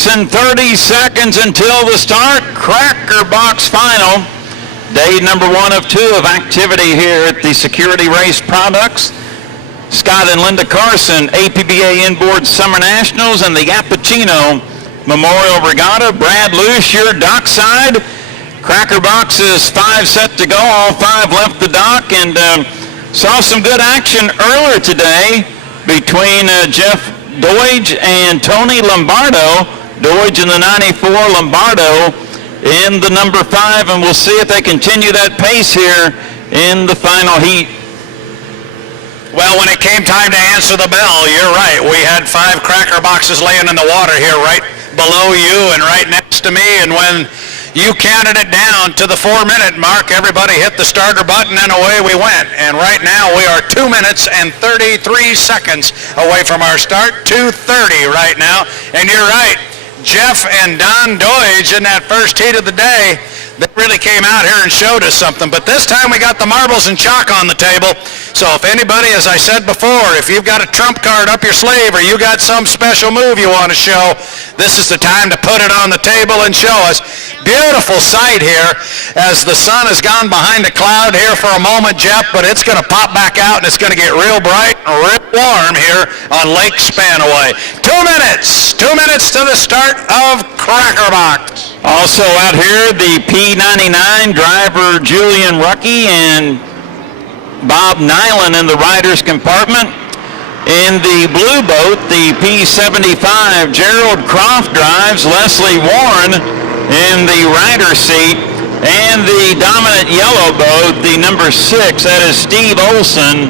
minutes and 30 seconds until the start. Crackerbox final. Day number 1 of 2 of activity here at the Security Race Products. Scott and Linda Carson, APBA Inboard Summer Nationals and the Appuccino Memorial Regatta. Brad Luce, your dockside. Crackerbox is 5 set to go. All 5 left the dock, and saw some good action earlier today between Jeff Doige and Tony Lombardo. Doige in the 94, Lombardo in the number 5, and we'll see if they continue that pace here in the final heat. Well, when it came time to answer the bell, you're right. We had 5 cracker boxes laying in the water here right below you and right next to me, and when you counted it down to the 4-minute mark, everybody hit the starter button and away we went. And right now we are 2 minutes and 33 seconds away from our start, 2:30 right now. And you're right, Jeff and Don Doige in that first heat of the day, they really came out here and showed us something. But this time we got the marbles and chalk on the table. So if anybody, as I said before, if you've got a trump card up your sleeve or you got some special move you want to show, this is the time to put it on the table and show us. Beautiful sight here as the sun has gone behind a cloud here for a moment, Jeff, but it's going to pop back out and it's going to get real bright and real warm here on Lake Spanaway. 2 minutes to the start of Crackerbox. Also out here, the P99 driver Julian Rucky and Bob Nyland in the rider's compartment. In the blue boat, the P75 Gerald Croft drives, Leslie Warren in the rider's seat, and the dominant yellow boat, the number 6, that is Steve Olson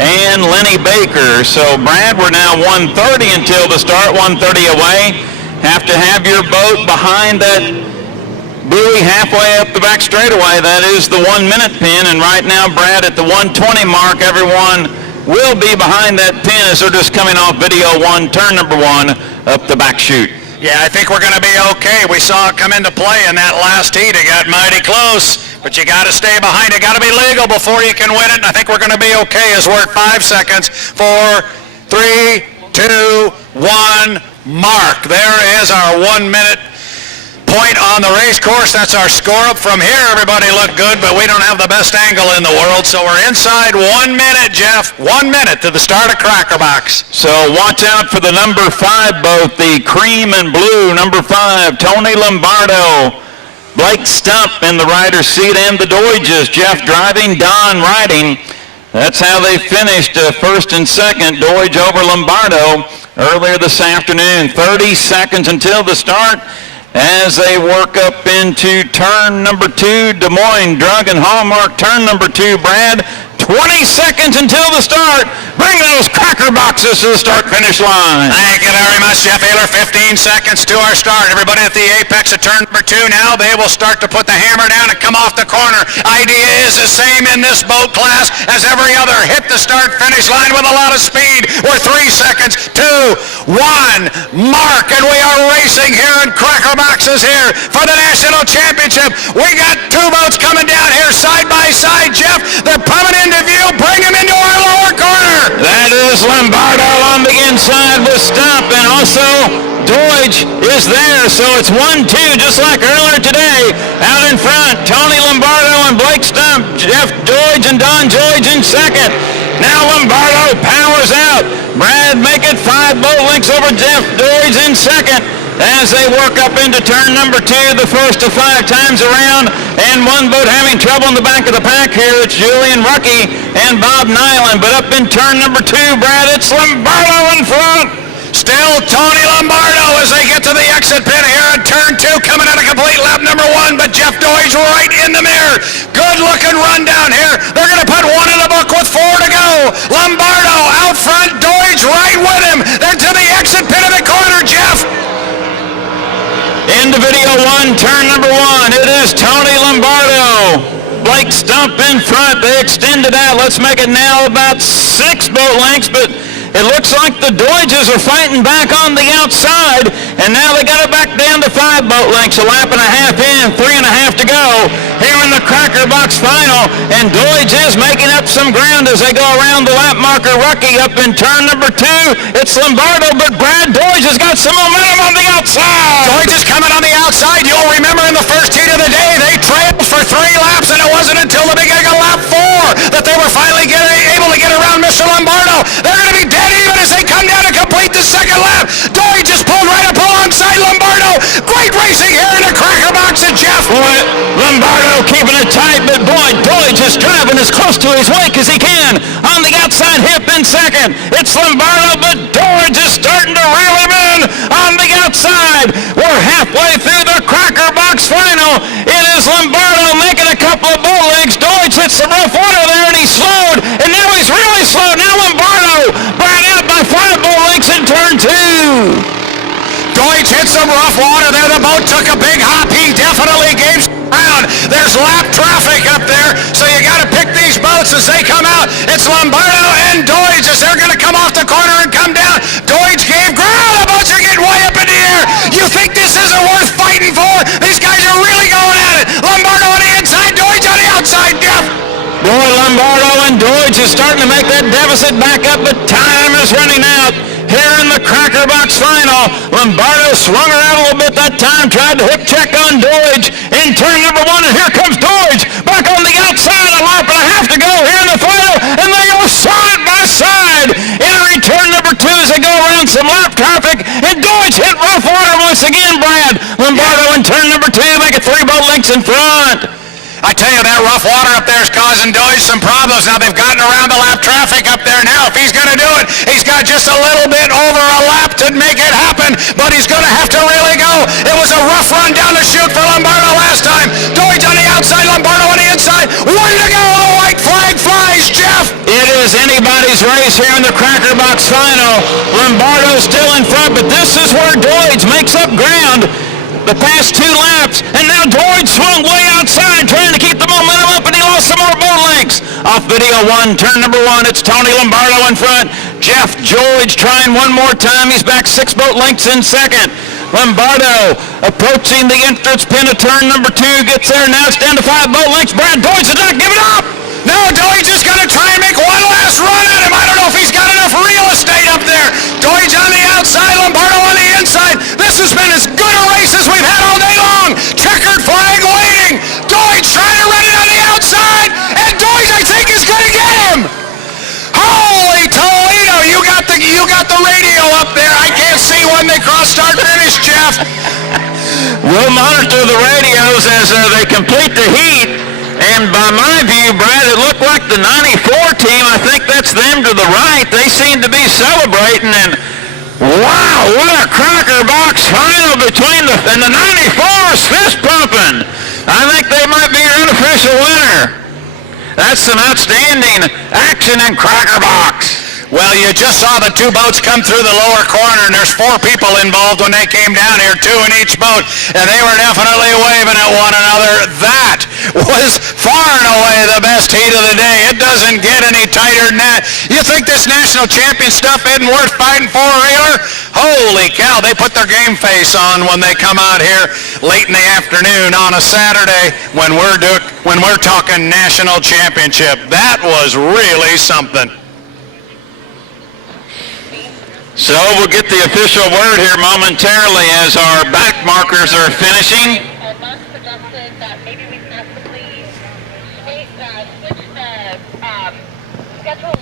and Lenny Baker. So Brad, we're now 1:30 until the start, 1:30 away. Have to have your boat behind that buoy halfway up the back straightaway. That is the 1-minute pin, and right now, Brad, at the 1:20 mark, everyone will be behind that pin as they're just coming off video 1, turn number 1, up the back chute. Yeah, I think we're going to be okay. We saw it come into play in that last heat. It got mighty close, but you got to stay behind. It got to be legal before you can win it, and I think we're going to be okay as we're at 5 seconds. 4, 3, 2, 1, mark. There is our 1-minute point on the race course. That's our score up. From here, everybody looked good, but we don't have the best angle in the world, so we're inside 1 minute, Jeff. 1 minute to the start of Crackerbox. So watch out for the number 5 boat, the cream and blue number 5, Tony Lombardo, Blake Stump in the rider's seat, and the Doiges, Jeff driving, Don riding. That's how they finished first and second, Doige over Lombardo earlier this afternoon. 30 seconds until the start as they work up into turn number 2, Des Moines Drug and Hallmark, turn number 2, Brad. 20 seconds until the start. Bring those cracker boxes to the start-finish line. Thank you very much, Jeff Ehler. 15 seconds to our start. Everybody at the apex of turn number 2 now. They will start to put the hammer down and come off the corner. Idea is the same in this boat class as every other. Hit the start-finish line with a lot of speed. We're 3 seconds, 2, 1, mark, and we are racing here, and Cracker Boxes here for the national championship. We got 2 boats coming down here side by side, Jeff. They're coming into view. Bring them into our lower corner. That is Lombardo on the inside with Stump, and also Doige is there, so it's 1-2, just like earlier today. Out in front, Tony Lombardo and Blake Stump, Jeff Doige and Don Doige in second. Now Lombardo powers out. Brad make it 5 boat lengths over Jeff Doige in second as they work up into turn number 2, the first of 5 times around, and 1 boat having trouble in the back of the pack here. It's Julian Rucky and Bob Nyland, but up in turn number 2, Brad, it's Lombardo in front. Still Tony Lombardo as they get to the exit pin here in turn 2, coming out of complete lap number 1, but Jeff Doige right in the mirror. Good looking run down here. They're going to put 1 in the book with 4 to go. Lombardo out front, Doige right with him. They're to the exit pin of the corner, Jeff. Into video 1, turn number 1, it is Tony Lombardo. Blake Stump in front. They extended out. Let's make it now about 6 boat lengths, but It looks like the Deutsches are fighting back on the outside, and now they got it back down to 5 boat lengths, a lap and a half in, 3.5 to go here in the Crackerbox final, and Deutsch is making up some ground as they go around the lap marker. Rucky up in turn number 2. It's Lombardo, but Brad Deutsch has got some momentum on the outside. Deutsch is coming on the outside. You'll remember in the first heat of the day, they trailed for 3 laps, and it wasn't until the big egg of lap 4 that they were finally able to get around Mr. Lombardo. They're going to be dead even as they come down to complete the second lap. Deutsch just pulled right up alongside Lombardo. Great racing here in the Crackerbox, and Jeff. Boy, Lombardo keeping it tight, but boy, Deutsch is driving as close to his wake as he can. On the outside hip in second. It's Lombardo, but Deutsch is starting to reel him in on the outside. We're halfway through the Crackerbox final. It is Lombardo making a couple of bull legs. Deutsch hits some rough water there, and he slowed, and now he's really slowed. Now Lombardo brought out by 5 bull lengths in turn 2. Deutsch hit some rough water there. The boat took a big hop. He definitely gave some ground. There's lap traffic up there, so you got to pick these boats as they come out. It's Lombardo and Deutsch as they're going to come off the corner and come down. Deutsch gave ground. The boats are getting way up in the air. You think this isn't worth fighting for? These guys are really going at it. Lombardo on the inside, Deutsch on the outside. Jeff. Boy, Lombardo and Deutsch is starting to make that deficit back up, but time is running out. Here in the Crackerbox final, Lombardo swung around a little bit that time, tried to hook check on Deutsch in turn number 1, and here comes Deutsch back on the outside, a lap and a half to go here in the final, and they go side by side. Entering turn number 2 as they go around some lap traffic, and Deutsch hit rough water once again, Brad. Lombardo in turn number 2, making 3 boat lengths in front. I tell you, that rough water up there is causing Deutsch some problems. Now they've gotten around the lap traffic up there. Now if he's going to do it, he's got just a little bit over a lap to make it happen, but he's going to have to really go. It was a rough run down the chute for Lombardo last time. Deutsch on the outside, Lombardo on the inside. 1 to go. The white flag flies, Jeff. It is anybody's race here in the Crackerbox final. Lombardo still in front, but this is where Deutsch makes up ground. The past 2 laps, and now Deutsch swung way outside trying to keep the momentum up, and he lost some more boat lengths. Off video 1, turn number 1, it's Tony Lombardo in front. Jeff George trying one more time. He's back 6 boat lengths in second. Lombardo approaching the entrance pin of turn number 2, gets there, now it's down to 5 boat lengths. Brad Deutsch is not giving up. No, Deutsch is going to try and make one last run at him. I don't know if he's got enough real estate up there. Deutsch on the outside, Lombardo on the inside. This has been as good a race as we've had all day long. Checkered flag waiting. Deutsch trying to run it on the outside, and Deutsch, I think, is going to get him. Holy Toledo! You got the radio up there. I can't see when they cross start finish, Jeff. We'll monitor the radios as they complete the heat. And by my view, Brad, it looked like the 94 team. I think that's them to the right. They seem to be celebrating, and wow, what a Crackerbox final between the 94's fist pumping. I think they might be your unofficial winner. That's some outstanding action in Crackerbox. Well, you just saw the 2 boats come through the lower corner, and there's 4 people involved when they came down here, 2 in each boat, and they were definitely waving at one another. That was far and away the best heat of the day. It doesn't get any tighter than that. You think this national champion stuff isn't worth fighting for, Reeler? Holy cow, they put their game face on when they come out here late in the afternoon on a Saturday when we're talking national championship. That was really something. So we'll get the official word here momentarily as our back markers are finishing. Mark suggested that maybe we can possibly switch the schedule